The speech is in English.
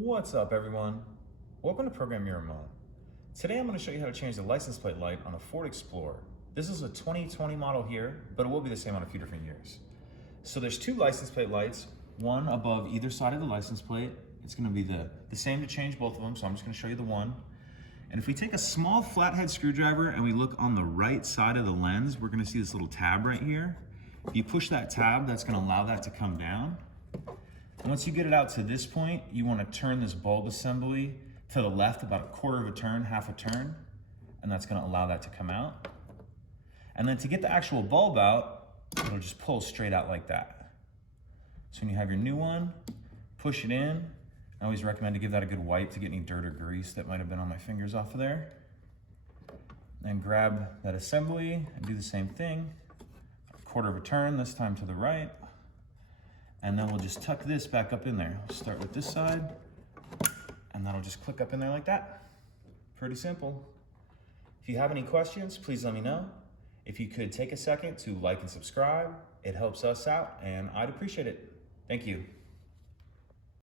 What's up, everyone? Welcome to Program Your Remote. Today I'm going to show you how to change the license plate light on a Ford Explorer. This is a 2020 model here, but it will be the same on a few different years. So there's two license plate lights, one above either side of the license plate. It's going to be the same to change both of them, so I'm just going to show you the one. And if we take a small flathead screwdriver and we look on the right side of the lens, we're going to see this little tab right here. If you push that tab, that's going to allow that to come down. Once you get it out to this point, you want to turn this bulb assembly to the left about a quarter of a turn, half a turn, and that's going to allow that to come out. And then to get the actual bulb out, it'll just pull straight out like that. So when you have your new one, push it in. I always recommend to give that a good wipe to get any dirt or grease that might have been on my fingers off of there. Then grab that assembly and do the same thing. A quarter of a turn, this time to the right. And then we'll just tuck this back up in there. We'll start with this side, and that'll just click up in there like that. Pretty simple. If you have any questions, please let me know. If you could take a second to like and subscribe, it helps us out, and I'd appreciate it. Thank you.